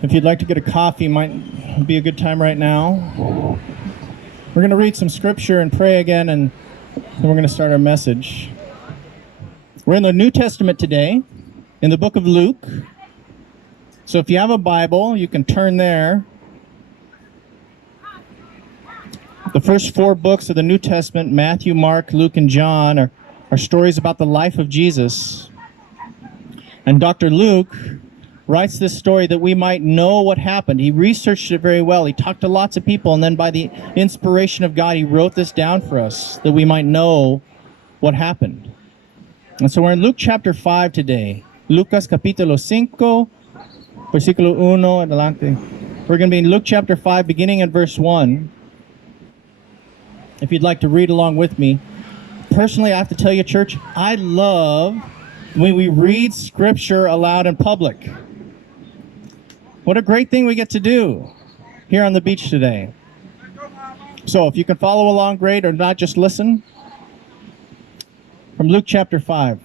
If you'd like to get a coffee, might be a good time right now. We're going to read some scripture and pray again, and then we're going to start our message. We're in the New Testament today, in the book of Luke. So if you have a Bible, you can turn there. The first four books of the New Testament, Matthew, Mark, Luke, and John, are stories about the life of Jesus. And Dr. Luke writes this story that we might know what happened. He researched it very well. He talked to lots of people, and then by the inspiration of God, he wrote this down for us that we might know what happened. And so we're in Luke chapter 5 today. Lucas capítulo 5, versículo 1 adelante. We're going to be in Luke chapter 5, beginning at verse 1. If you'd like to read along with me. Personally, I have to tell you, church, I love when we read scripture aloud in public. What a great thing we get to do here on the beach today. So if you can follow along, great, or not, just listen. From Luke chapter 5.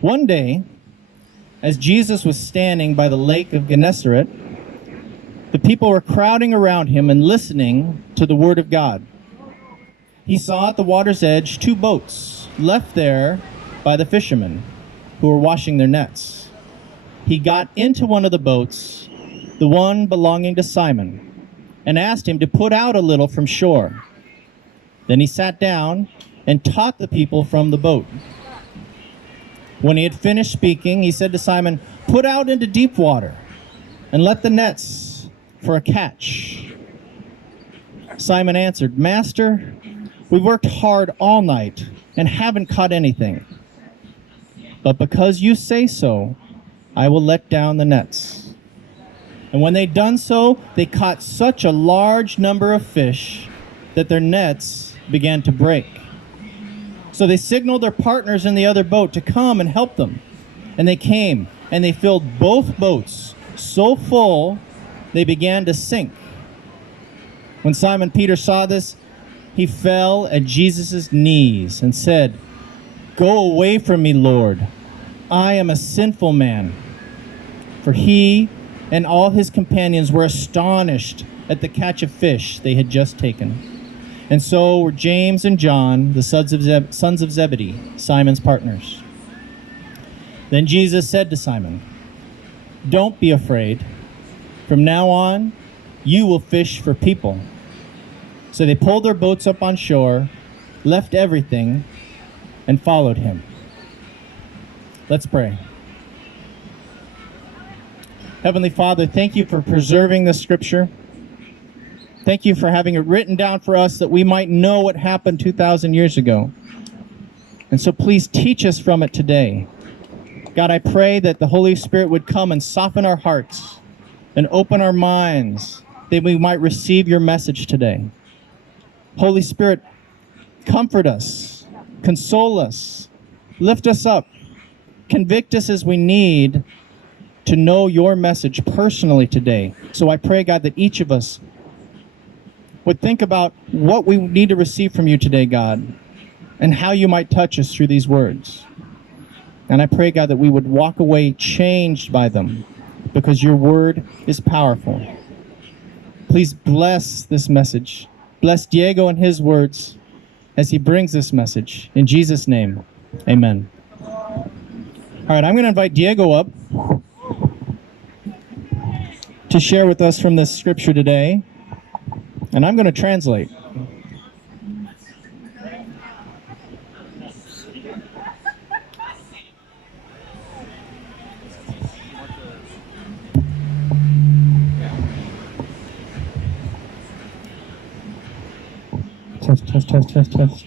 One day, as Jesus was standing by the lake of Gennesaret, the people were crowding around him and listening to the word of God. He saw at the water's edge 2 boats left there by the fishermen who were washing their nets. He got into one of the boats, the one belonging to Simon, and asked him to put out a little from shore. Then he sat down and taught the people from the boat. When he had finished speaking, he said to Simon, "Put out into deep water and let the nets for a catch." Simon answered, "Master, we worked hard all night and haven't caught anything. But because you say so, I will let down the nets." And when they'd done so, they caught such a large number of fish that their nets began to break. So they signaled their partners in the other boat to come and help them. And they came, and they filled both boats so full they began to sink. When Simon Peter saw this, he fell at Jesus' knees and said, "Go away from me, Lord. I am a sinful man." For he and all his companions were astonished at the catch of fish they had just taken. And so were James and John, the sons of Zebedee, Simon's partners. Then Jesus said to Simon, "Don't be afraid. From now on, you will fish for people." So they pulled their boats up on shore, left everything, and followed him. Let's pray. Heavenly Father, thank you for preserving this scripture. Thank you for having it written down for us that we might know what happened 2,000 years ago. And so please teach us from it today. God, I pray that the Holy Spirit would come and soften our hearts and open our minds that we might receive your message today. Holy Spirit, comfort us, console us, lift us up, convict us as we need to know your message personally today. So I pray, God, that each of us would think about what we need to receive from you today, God, and how you might touch us through these words. And I pray, God, that we would walk away changed by them because your word is powerful. Please bless this message. Bless Diego and his words as he brings this message. In Jesus' name, amen. All right, I'm going to invite Diego up to share with us from this scripture today, and I'm going to translate. Test.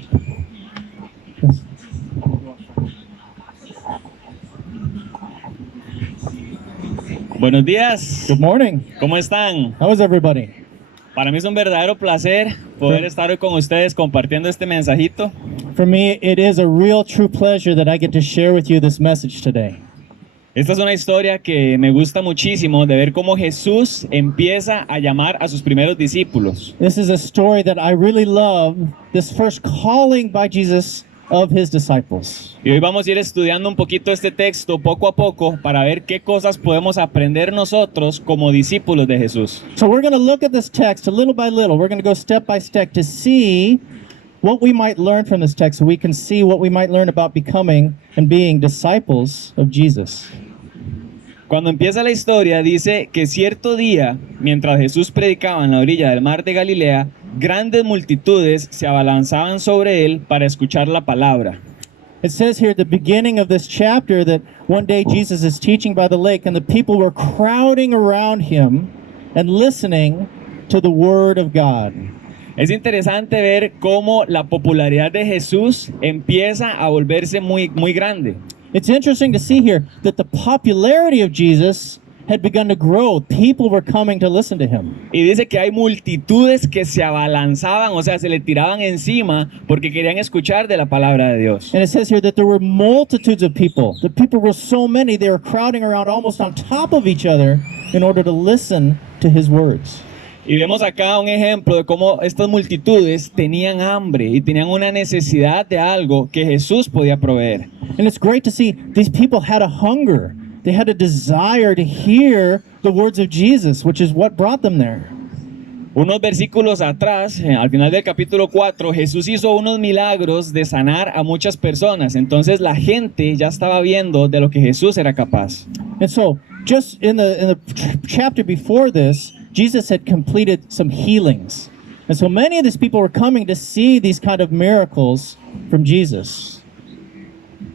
Buenos días. Good morning. ¿Cómo están? How is everybody? Para mí es un verdadero placer poder estar hoy con ustedes compartiendo este mensajito. For me, it is a real true pleasure that I get to share with you this message today. Esta es una historia que me gusta muchísimo de ver cómo Jesús empieza a llamar a sus primeros discípulos. This is a story that I really love, this first calling by Jesus of his disciples. Y hoy vamos a ir estudiando un poquito este texto poco a poco para ver qué cosas podemos aprender nosotros como discípulos de Jesús. So we're going to look at this text a little by little. We're going to go step by step to see what we might learn from this text, so we can see what we might learn about becoming and being disciples of Jesus. Cuando empieza la historia dice que cierto día, mientras Jesús predicaba en la orilla del mar de Galilea, grandes multitudes se abalanzaban sobre él para escuchar la palabra. It says here at the beginning of this chapter that one day Jesus is teaching by the lake and the people were crowding around him and listening to the word of God. Es interesante ver cómo la popularidad de Jesús empieza a volverse muy grande. It's interesting to see here that the popularity of Jesus had begun to grow. People were coming to listen to him. Y dice que hay multitudes que se abalanzaban, o sea, se le tiraban encima porque querían escuchar de la palabra de Dios. And it says here that there were multitudes of people. The people were so many, they were crowding around almost on top of each other in order to listen to his words. Y vemos acá un ejemplo de cómo estas multitudes tenían hambre y tenían una necesidad de algo que Jesús podía proveer. And it's great to see these people had a hunger. They had a desire to hear the words of Jesus, which is what brought them there. Unos versículos atrás, al final del capítulo 4, Jesús hizo unos milagros de sanar a muchas personas. Entonces la gente ya estaba viendo de lo que Jesús era capaz. And so, just in the chapter before this, Jesus had completed some healings. And so many of these people were coming to see these kind of miracles from Jesus.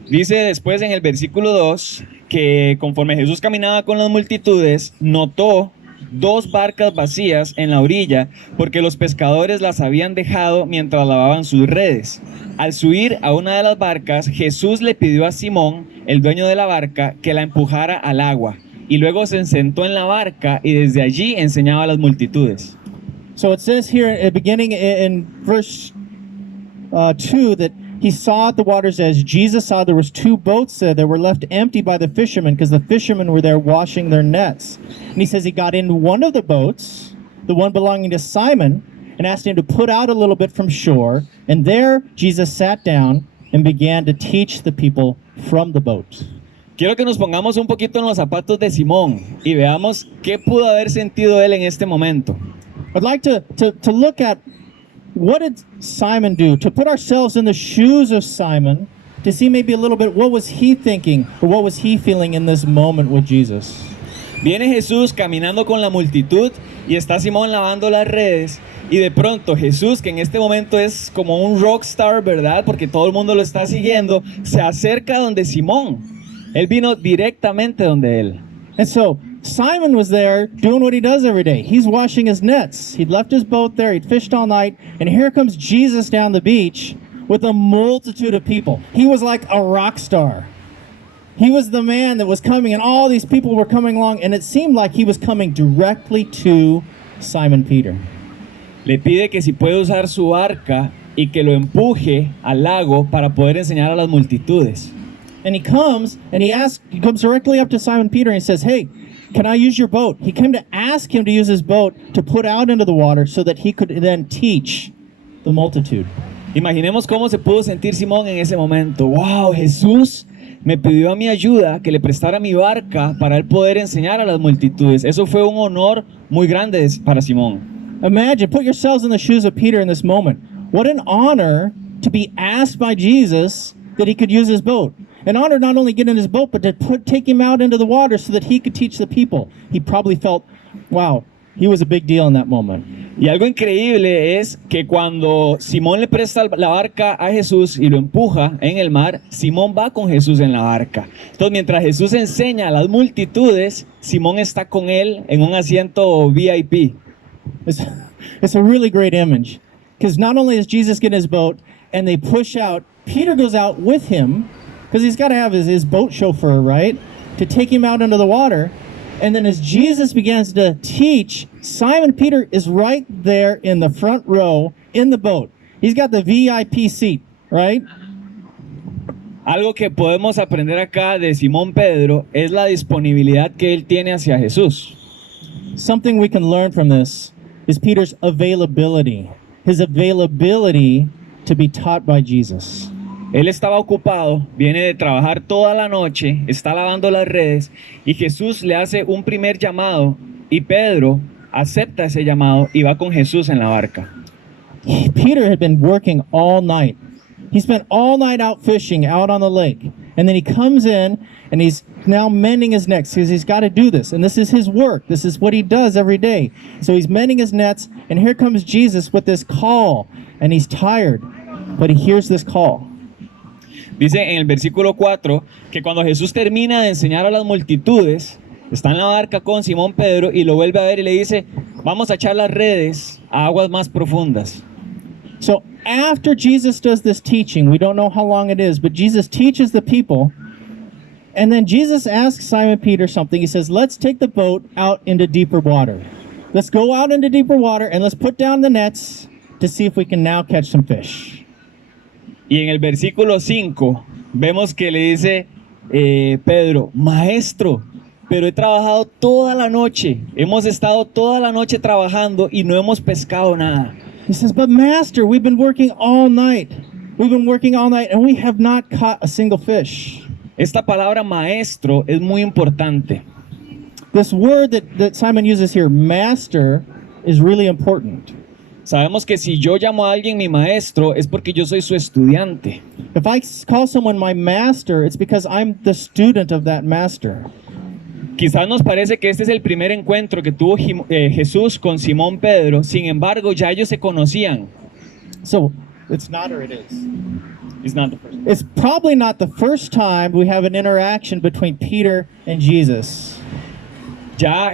Dice después en el versículo 2 que conforme Jesús caminaba con las multitudes, notó 2 barcas vacías en la orilla porque los pescadores las habían dejado mientras lavaban sus redes. Al subir a una de las barcas, Jesús le pidió a Simón, el dueño de la barca, que la empujara al agua. Y luego se sentó en la barca y desde allí enseñaba a las multitudes. So it says here at the beginning in verse 2 that he saw at the water's edge, Jesus saw there was 2 boats there that were left empty by the fishermen because the fishermen were there washing their nets. And he says he got in one of the boats, the one belonging to Simon, and asked him to put out a little bit from shore. And there Jesus sat down and began to teach the people from the boat. Quiero que nos pongamos un poquito en los zapatos de Simón y veamos qué pudo haber sentido él en este momento. I'd like to look at what did Simon do, to put ourselves in the shoes of Simon, to see maybe a little bit what was he thinking or what was he feeling in this moment with Jesus. Viene Jesús caminando con la multitud y está Simón lavando las redes y de pronto Jesús, que en este momento es como un rockstar, ¿verdad? Porque todo el mundo lo está siguiendo, se acerca donde Simón. Él vino directamente donde él. And so Simon was there doing what he does every day. He's washing his nets. He'd left his boat there. He'd fished all night. And here comes Jesus down the beach with a multitude of people. He was like a rock star. He was the man that was coming, and all these people were coming along, and it seemed like he was coming directly to Simon Peter. Le pide que si puede usar su barca y que lo empuje al lago para poder enseñar a las multitudes. And he comes directly up to Simon Peter and he says, "Hey, can I use your boat?" He came to ask him to use his boat to put out into the water so that he could then teach the multitude. Imaginemos cómo se pudo sentir Simón en ese momento. ¡Wow! Jesús me pidió a mi ayuda que le prestara mi barca para él poder enseñar a las multitudes. Eso fue un honor muy grande para Simón. Imagine, put yourselves in the shoes of Peter in this moment. What an honor to be asked by Jesus that he could use his boat. An honor not only get in his boat, but to take him out into the water so that he could teach the people. He probably felt, wow, he was a big deal in that moment. Y algo increíble es que cuando Simón le presta la barca a Jesús y lo empuja en el mar, Simón va con Jesús en la barca. Entonces, mientras Jesús enseña a las multitudes, Simón está con él en un asiento VIP. It's a really great image, because not only is Jesus getting his boat and they push out, Peter goes out with him, because he's got to have his boat chauffeur, right, to take him out into the water. And then as Jesus begins to teach, Simon Peter is right there in the front row in the boat. He's got the VIP seat, right? Algo que podemos aprender acá de Simón Pedro es la disponibilidad que él tiene hacia Jesús. Something we can learn from this is Peter's availability, his availability to be taught by Jesus. Él estaba ocupado, viene de trabajar toda la noche, está lavando las redes y Jesús le hace un primer llamado y Pedro acepta ese llamado y va con Jesús en la barca. Peter had been working all night. He spent all night out fishing out on the lake. And then he comes in and he's now mending his nets because he's got to do this. And this is his work. This is what he does every day. So he's mending his nets. And here comes Jesus with this call. And he's tired, but he hears this call. Dice en el versículo 4 que cuando Jesús termina de enseñar a las multitudes, está en la barca con Simón Pedro y lo vuelve a ver y le dice, vamos a echar las redes a aguas más profundas. So after Jesus does this teaching, we don't know how long it is, but Jesus teaches the people. And then Jesus asks Simon Peter something. He says, let's take the boat out into deeper water. Let's go out into deeper water and let's put down the nets to see if we can now catch some fish. Y en el versículo 5 vemos que le dice Pedro, maestro, pero he trabajado toda la noche. Hemos estado toda la noche trabajando y no hemos pescado nada. He says, but master, we've been working all night. We've been working all night and we have not caught a single fish. Esta palabra maestro es muy importante. This word that Simon uses here, master, is really important. Sabemos que si yo llamo a alguien mi maestro es porque yo soy su estudiante. If I call someone my master, it's because I'm the student of that master. Quizás nos parece que este es el primer encuentro que tuvo Jesús con Simón Pedro, sin embargo ya ellos se conocían. So, it's not or it is? It's not the first. It's probably not the first time we have an interaction between Peter and Jesus. Ya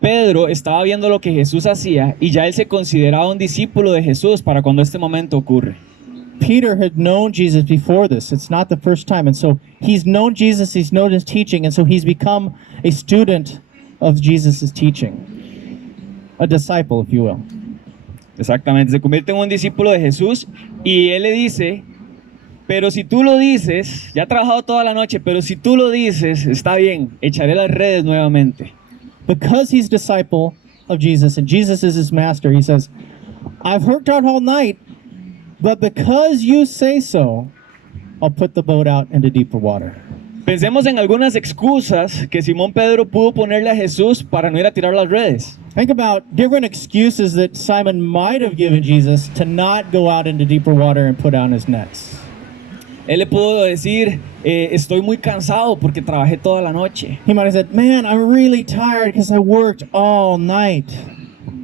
Pedro estaba viendo lo que Jesús hacía y ya él se consideraba un discípulo de Jesús para cuando este momento ocurre. Peter had known Jesus before this. It's not the first time. And so he's known Jesus, he's known his teaching, and so he's become a student of Jesus' teaching. A disciple, if you will. Exactamente, se convierte en un discípulo de Jesús y él le dice, pero si tú lo dices, ya he trabajado toda la noche, pero si tú lo dices, está bien, echaré las redes nuevamente. Because he's disciple of Jesus and Jesus is his master, he says, I've worked out all night, but because you say so, I'll put the boat out into deeper water. Pensemos en algunas excusas que Simón Pedro pudo ponerle a Jesús para no ir a tirar las redes. Think about different excuses that Simon might have given Jesus to not go out into deeper water and put down his nets. Él le pudo decir, estoy muy cansado porque trabajé toda la noche. He might have said, man, I'm really tired because I worked all night.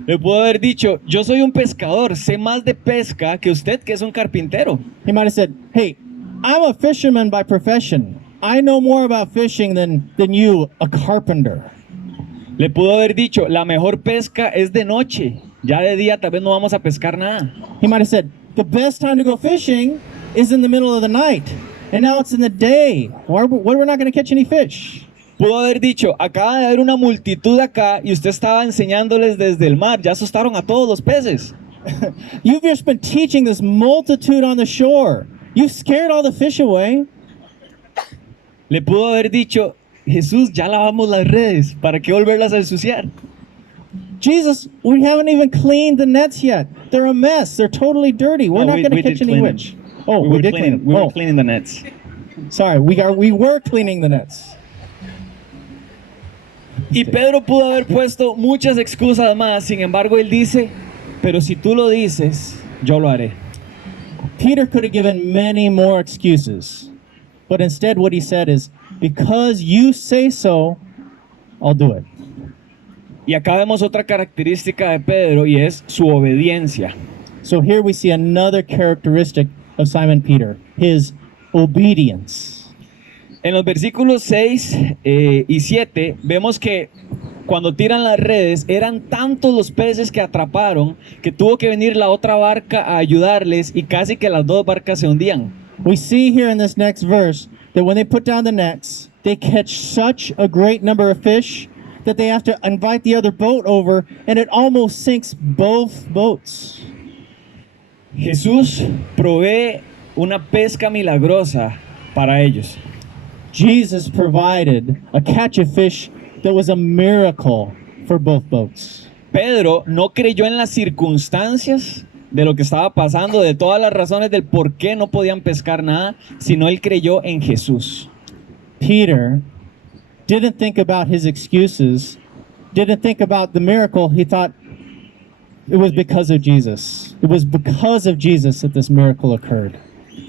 Le pudo haber dicho, yo soy un pescador, sé más de pesca que usted que es un carpintero. He might have said, hey, I'm a fisherman by profession. I know more about fishing than you, a carpenter. Le pudo haber dicho, la mejor pesca es de noche, ya de día tal vez no vamos a pescar nada. He might have said, the best time to go fishing is in the middle of the night. And now it's in the day. We're not going to catch any fish. Pudo haber dicho, acaba de haber una multitud acá y usted estaba enseñándoles desde el mar, ya asustaron a todos los peces. You've just been teaching this multitude on the shore. You've scared all the fish away. Le pudo haber dicho, Jesús, ya lavamos las redes, ¿para qué volverlas a ensuciar? Jesus, we haven't even cleaned the nets yet. They're a mess. They're totally dirty. We're not going to catch any fish. Oh, we did clean them. We were Oh, cleaning the nets. sorry. We were cleaning the nets. Y Pedro pudo haber puesto muchas excusas más, sin embargo él dice, pero si tú lo dices, yo lo haré. Peter could have given many more excuses, but instead what he said is, because you say so, I'll do it. Y acá vemos otra característica de Pedro y es su obediencia. So here we see another characteristic of Simon Peter, his obedience. En los versículos 6 y 7 vemos que cuando tiran las redes eran tantos los peces que atraparon que tuvo que venir la otra barca a ayudarles y casi que las dos barcas se hundían. We see here in this next verse that when they put down the nets, they catch such a great number of fish that they have to invite the other boat over, and it almost sinks both boats. Jesús provee una pesca milagrosa para ellos. Jesus provided a catch of fish that was a miracle for both boats. Pedro no creyó en las circunstancias de lo que estaba pasando, de todas las razones del por qué no podían pescar nada, sino él creyó en Jesús. Peter didn't think about his excuses, didn't think about the miracle. He thought it was because of Jesus. It was because of Jesus that this miracle occurred.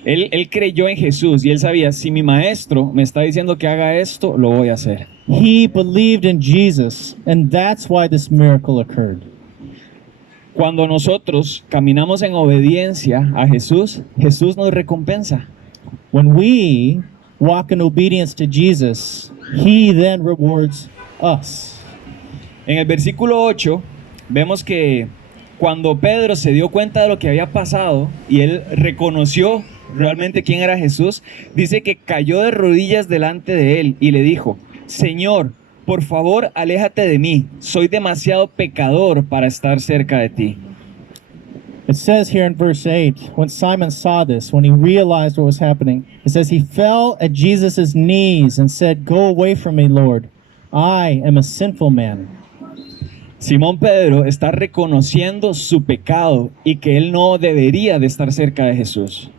Él creyó en Jesús y él sabía, si mi maestro me está diciendo que haga esto, lo voy a hacer. He believed in Jesus, and that's why this miracle occurred. Cuando nosotros caminamos en obediencia a Jesús, Jesús nos recompensa. When we walk in obedience to Jesus, He then rewards us. En el versículo 8 vemos que cuando Pedro se dio cuenta de lo que había pasado y él reconoció realmente quién era Jesús, dice que cayó de rodillas delante de él y le dijo: Señor, por favor, aléjate de mí, soy demasiado pecador para estar cerca de ti. It says here in verse 8, when Simon saw this, when he realized what was happening, it says he fell at Jesus' knees and said, "Go away from me, Lord. I am a sinful man." Simón Pedro está reconociendo su pecado y que él no debería de estar cerca de Jesús.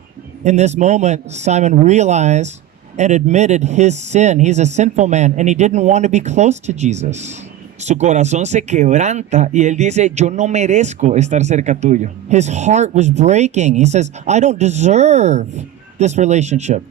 In this moment, Simon realized and admitted his sin. He's a sinful man, and he didn't want to be close to Jesus. Su corazón se quebranta y él dice: yo no merezco estar cerca tuyo. His heart was breaking. He says, I don't deserve this relationship.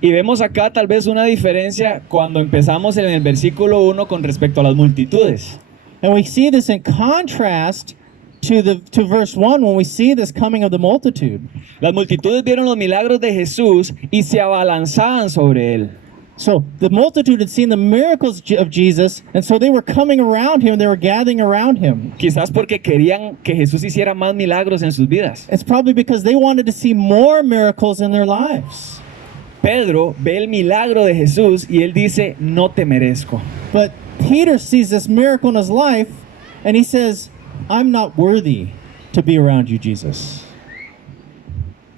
Y vemos acá tal vez una diferencia cuando empezamos en el versículo 1 con respecto a las multitudes. And we see this in contrast to verse 1 when we see this coming of the multitude. Las multitudes vieron los milagros de Jesús y se abalanzaban sobre él. So the multitude had seen the miracles of Jesus, and so they were coming around him, they were gathering around him. Quizás porque querían que Jesús hiciera más milagros en sus vidas. It's probably because they wanted to see more miracles in their lives. Pedro ve el milagro de Jesús y él dice: no te merezco. But Peter sees this miracle in his life, and he says, I'm not worthy to be around you, Jesus.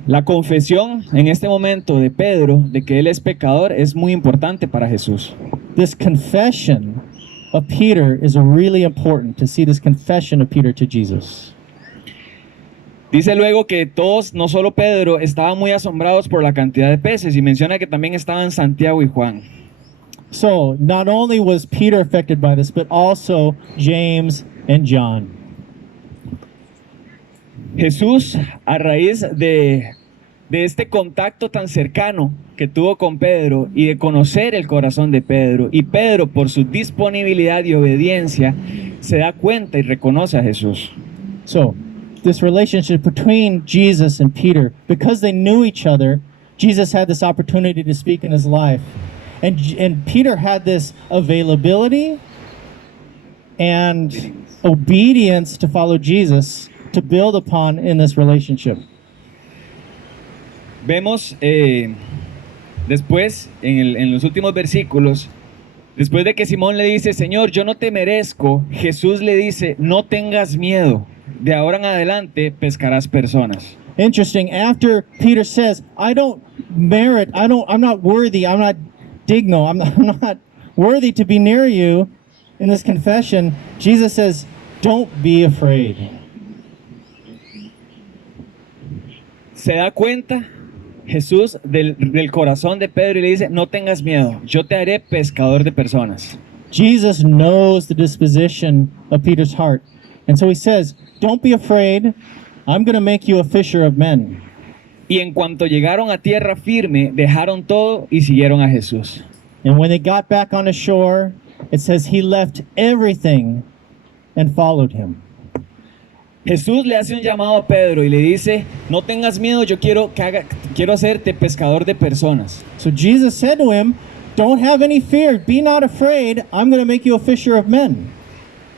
La confesión en este momento de Pedro de que él es pecador es muy importante para Jesús. This confession of Peter is really important, to see this confession of Peter to Jesus. Dice luego que todos, no solo Pedro, estaban muy asombrados por la cantidad de peces y menciona que también estaban Santiago y Juan. So, not only was Peter affected by this, but also James and John. Jesús, a raíz de este contacto tan cercano que tuvo con Pedro y de conocer el corazón de Pedro, y Pedro por su disponibilidad y obediencia se da cuenta y reconoce a Jesús. So, this relationship between Jesus and Peter, because they knew each other, Jesus had this opportunity to speak in his life. And Peter had this availability and obedience to follow Jesus to build upon in this relationship. Vemos después, en los últimos versículos, después de que Simón le dice: Señor, yo no te merezco, Jesús le dice: no tengas miedo, de ahora en adelante pescarás personas. Interesting, after Peter says, I don't merit, I'm not worthy, I'm not digno, I'm not worthy to be near you, in this confession, Jesus says, don't be afraid. Se da cuenta Jesús del corazón de Pedro y le dice: no tengas miedo, yo te haré pescador de personas. Jesus knows the disposition of Peter's heart. And so he says, don't be afraid, I'm going to make you a fisher of men. Y en cuanto llegaron a tierra firme, dejaron todo y siguieron a Jesús. And when they got back on the shore, it says he left everything and followed him. Jesús le hace un llamado a Pedro y le dice: no tengas miedo, yo quiero hacerte pescador de personas. So Jesus said to him, don't have any fear, be not afraid, I'm going to make you a fisher of men.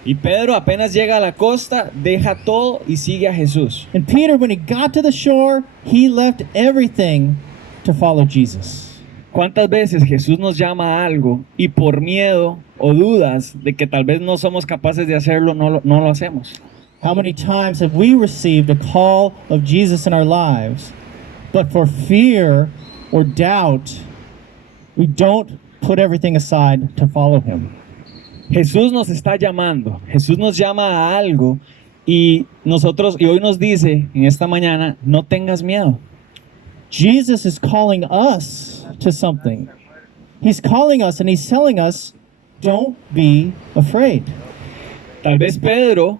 Y Pedro apenas llega a la costa, deja todo y sigue a Jesús. And Peter, when he got to the shore, he left everything to follow Jesus. ¿Cuántas veces Jesús nos llama a algo y por miedo o dudas de que tal vez no somos capaces de hacerlo, no lo hacemos? How many times have we received a call of Jesus in our lives, but for fear or doubt, we don't put everything aside to follow him. Jesús nos está llamando, Jesús nos llama a algo y hoy nos dice en esta mañana, no tengas miedo. Jesus is calling us to something. He's calling us and he's telling us, don't be afraid. Tal vez Pedro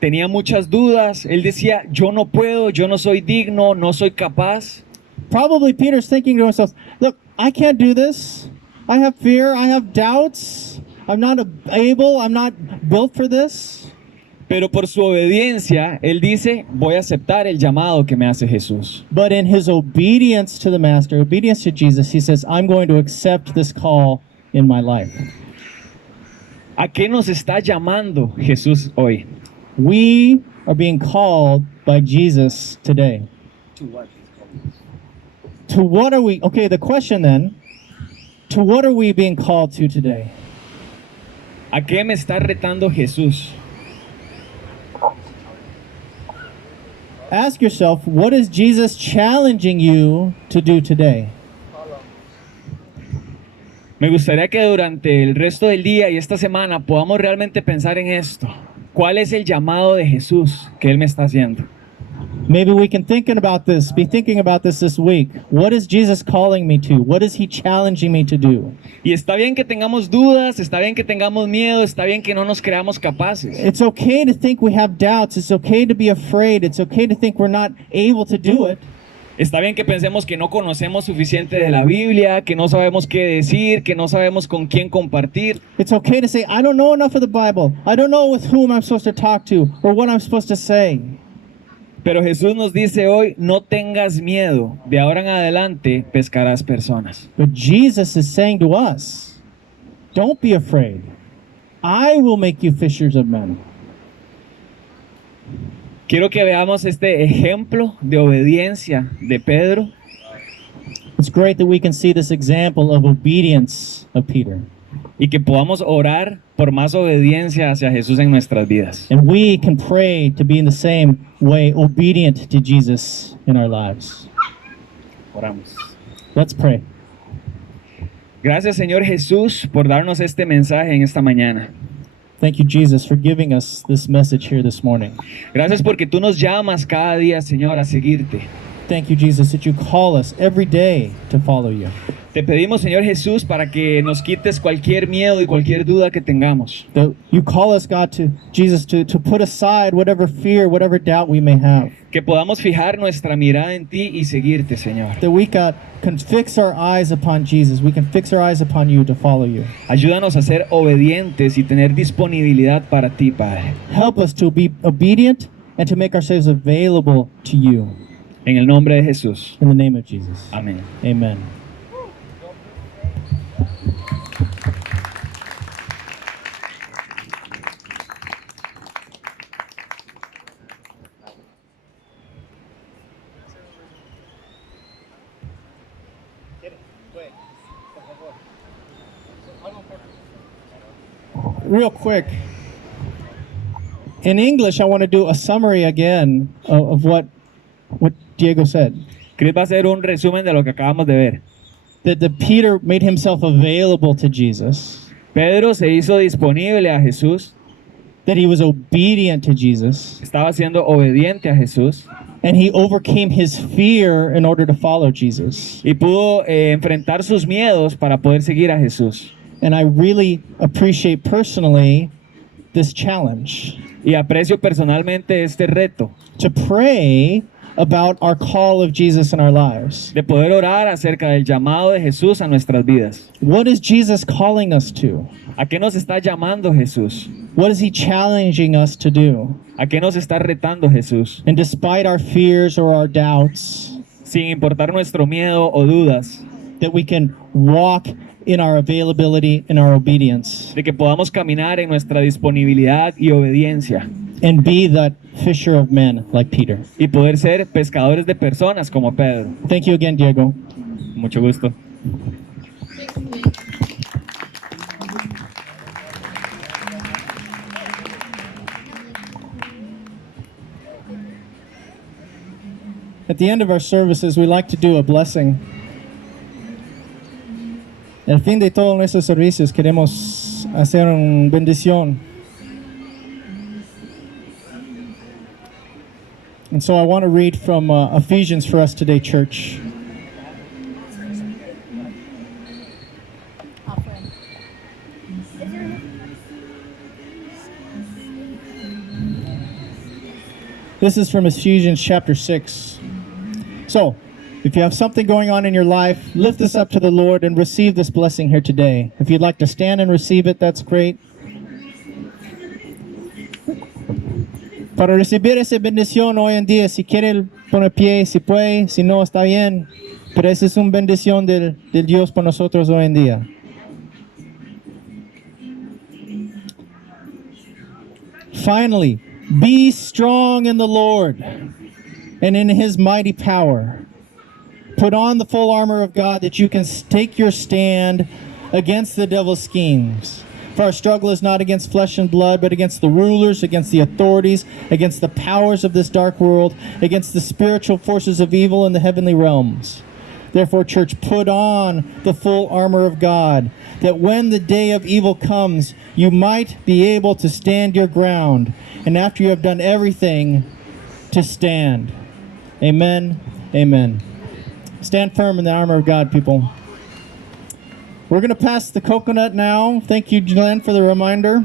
tenía muchas dudas, él decía, yo no puedo, yo no soy digno, no soy capaz. Probably Peter's thinking to himself, look, I can't do this. I have fear, I have doubts. I'm not able, I'm not built for this. Pero por su obediencia, él dice, voy a aceptar el llamado que me hace Jesús. But in his obedience to the Master, obedience to Jesus, he says, I'm going to accept this call in my life. ¿A qué nos está llamando Jesús hoy? We are being called by Jesus today. To what are we? Okay, the question then, to what are we being called to today? ¿A qué me está retando Jesús? Ask yourself, what is Jesus challenging you to do today? Me gustaría que durante el resto del día y esta semana podamos realmente pensar en esto. ¿Cuál es el llamado de Jesús que Él me está haciendo? Maybe we can be thinking about this week. What is Jesus calling me to? What is he challenging me to do? Y está bien que tengamos dudas, está bien que tengamos miedo, está bien que no nos creamos capaces. It's okay to think we have doubts. It's okay to be afraid. It's okay to think we're not able to do it. Está bien que pensemos que no conocemos suficiente de la Biblia, que no sabemos qué decir, que no sabemos con quién compartir. It's okay to say, I don't know enough of the Bible. I don't know with whom I'm supposed to talk to or what I'm supposed to say. Pero Jesús nos dice hoy, no tengas miedo, de ahora en adelante pescarás personas. But Jesus is saying to us, don't be afraid. I will make you fishers of men. Quiero que veamos este ejemplo de obediencia de Pedro. It's great that we can see this example of obedience of Peter. Y que podamos orar por más obediencia hacia Jesús en nuestras vidas. And we can pray to be in the same way obedient to Jesus in our lives. Oramos. Let's pray. Gracias, Señor Jesús, por darnos este mensaje en esta mañana. Thank you, Jesus, for giving us this message here this morning. Gracias porque tú nos llamas cada día, Señor, a seguirte. Thank you, Jesus, that you call us every day to follow you. Te pedimos, Señor Jesús, para que nos quites cualquier miedo y cualquier duda que tengamos. That you call us, God, Jesus, to put aside whatever fear, whatever doubt we may have. Que podamos fijar nuestra mirada en ti y seguirte, Señor. That we can fix our eyes upon Jesus. We can fix our eyes upon you to follow you. Ayúdanos a ser obedientes y tener disponibilidad para ti, Padre. Help us to be obedient and to make ourselves available to you. En el nombre de Jesús. In the name of Jesus. Amén. Amen. Real quick, in English, I want to do a summary again of what Diego said. Chris va a hacer un resumen de lo que acabamos de ver. That Peter made himself available to Jesus. Pedro se hizo disponible a Jesús. That he was obedient to Jesus. Estaba siendo obediente a Jesús. And he overcame his fear in order to follow Jesus. Y pudo enfrentar sus miedos para poder seguir a Jesús. And I really appreciate personally this challenge. Y aprecio personalmente este reto. To pray about our call of Jesus in our lives. De poder orar acerca del llamado de Jesús a nuestras vidas. What is Jesus calling us to? ¿A qué nos está llamando Jesús? What is he challenging us to do? ¿A qué nos está retando Jesús? And despite our fears or our doubts, sin importar nuestro miedo o dudas, that we can walk in our availability and our obedience. De que podamos caminar en nuestra disponibilidad y obediencia. And be that fisher of men like Peter. Y poder ser pescadores de personas como Pedro. Thank you again, Diego. Mucho gusto. At the end of our services, we like to do a blessing. Al fin de todos nuestros servicios queremos hacer una bendición. And so I want to read from Ephesians for us today, church. This is from Ephesians chapter 6. So, if you have something going on in your life, lift this up to the Lord and receive this blessing here today. If you'd like to stand and receive it, that's great. Para recibir esa bendición hoy en día, si quiere poner pie, si puede, si no, está bien. Pero esa es una bendición del Dios para nosotros hoy en día. Finally, be strong in the Lord and in his mighty power. Put on the full armor of God that you can take your stand against the devil's schemes. For our struggle is not against flesh and blood, but against the rulers, against the authorities, against the powers of this dark world, against the spiritual forces of evil in the heavenly realms. Therefore, church, put on the full armor of God, that when the day of evil comes, you might be able to stand your ground, and after you have done everything, to stand. Amen. Amen. Stand firm in the armor of God, people. We're going to pass the coconut now. Thank you, Glenn, for the reminder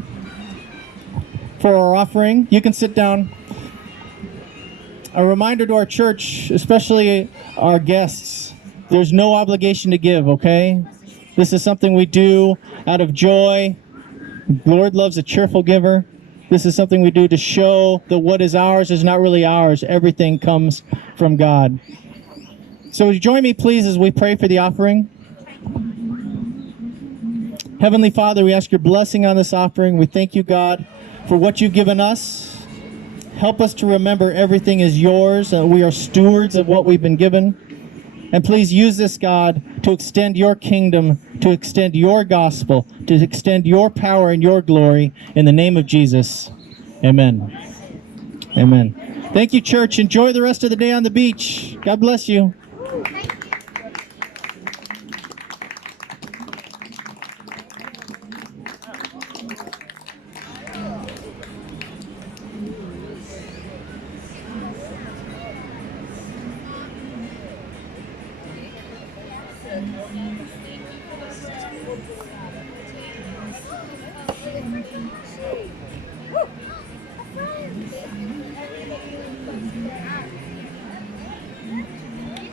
for our offering. You can sit down. A reminder to our church, especially our guests, there's no obligation to give, okay? This is something we do out of joy. The Lord loves a cheerful giver. This is something we do to show that what is ours is not really ours. Everything comes from God. So would you join me, please, as we pray for the offering? Heavenly Father, we ask your blessing on this offering. We thank you, God, for what you've given us. Help us to remember everything is yours, and we are stewards of what we've been given. And please use this, God, to extend your kingdom, to extend your gospel, to extend your power and your glory. In the name of Jesus, amen. Amen. Thank you, church. Enjoy the rest of the day on the beach. God bless you.